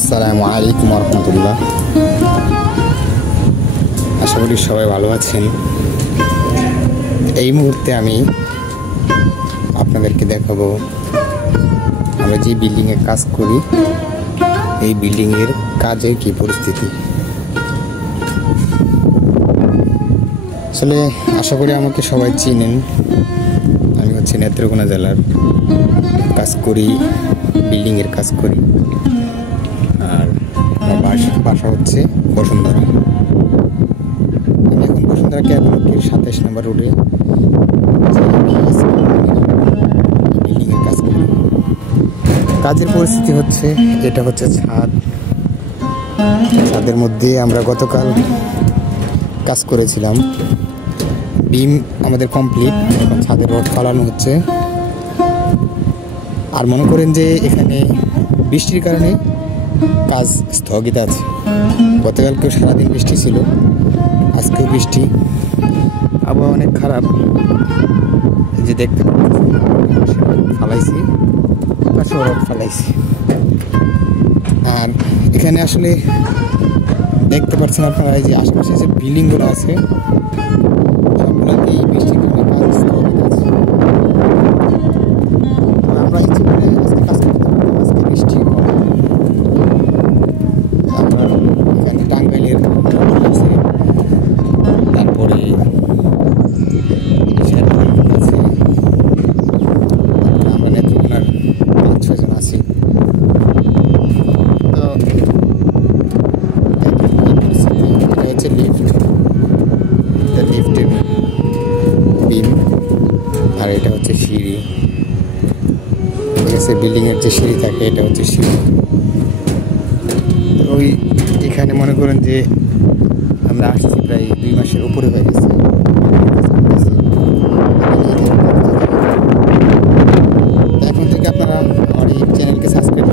আসসালামু আলাইকুম রহমতুল্লাহ। আশা করি সবাই ভালো আছেন। এই মুহূর্তে আমি আপনাদেরকে দেখাবো আমরা যে বিল্ডিংয়ে কাজ করি, এই বিল্ডিংয়ের কাজের কি পরিস্থিতি। আসলে আশা করি আমাকে সবাই চিনেন। আমি হচ্ছে নেত্রকোনা জেলার কাজ করি, বিল্ডিংয়ের কাজ করি। আর আমার বাসা হচ্ছে বসুন্ধরা। আমি এখন বসুন্ধরা ক্যাবলকের 27 নম্বর রোডে বিল্ডিংয়ের কাজ করি। কাজের পরিস্থিতি হচ্ছে, এটা হচ্ছে ছাদের মধ্যে আমরা গতকাল কাজ করেছিলাম। বিম আমাদের কমপ্লিট, এখন ছাদের রড ফালানো হচ্ছে। আর মনে করেন যে এখানে বৃষ্টির কারণে কাজ স্থগিত আছে। গতকালকেও সারাদিন বৃষ্টি ছিল, আজকেও বৃষ্টি, আবহাওয়া অনেক খারাপ। এই যে দেখতে ফালাইছি, পাশে রড ফালাইছি। আর এখানে আসলে দেখতে পাচ্ছেন আপনারা, এই যে আশেপাশে যে বিল্ডিংগুলো আছে সবগুলোতে এই বৃষ্টির কারণে কাজ স্থগিত আছে। আমরা ইচ্ছে করে আজকে কাজ করতে পারতাম, আজকে বৃষ্টি কম। আমরা এখানে টাঙ্গাইলের আছে, তারপরে আছে, আমরা নেত্রকোনার 5-6 জন আছি। তো এটা হচ্ছে লিফটের বিম, আর এটা হচ্ছে সিঁড়ি। ঠিক আছে, বিল্ডিংয়ের যে সিঁড়ি থাকে এটা হচ্ছে সিঁড়ি। ওই এখানে মনে করেন যে আমরা আসছি প্রায় 2 মাসের উপরে হয়ে গেছে। এখন থেকে আপনারা আমার এই চ্যানেলকে সাবস্ক্রাইব